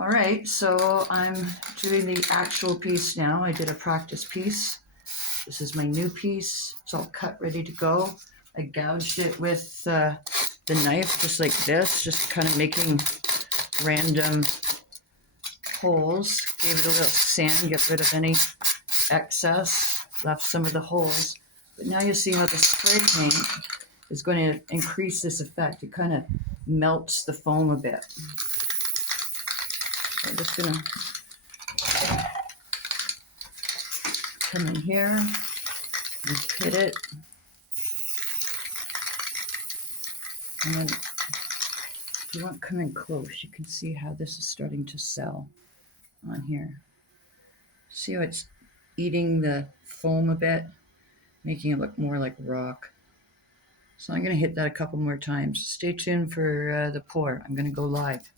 All right, so I'm doing the actual piece now. I did a practice piece. This is my new piece. It's all cut, ready to go. I gouged it with the knife, just like this, just kind of making random holes. Gave it a little sand, get rid of any excess, left some of the holes. But now you see how the spray paint is going to increase this effect. It kind of melts the foam a bit. So I'm just going to come in here and hit it. And then if you want to come in close, you can see how this is starting to sell on here. See how it's eating the foam a bit, making it look more like rock. So I'm going to hit that a couple more times. Stay tuned for the pour. I'm going to go live.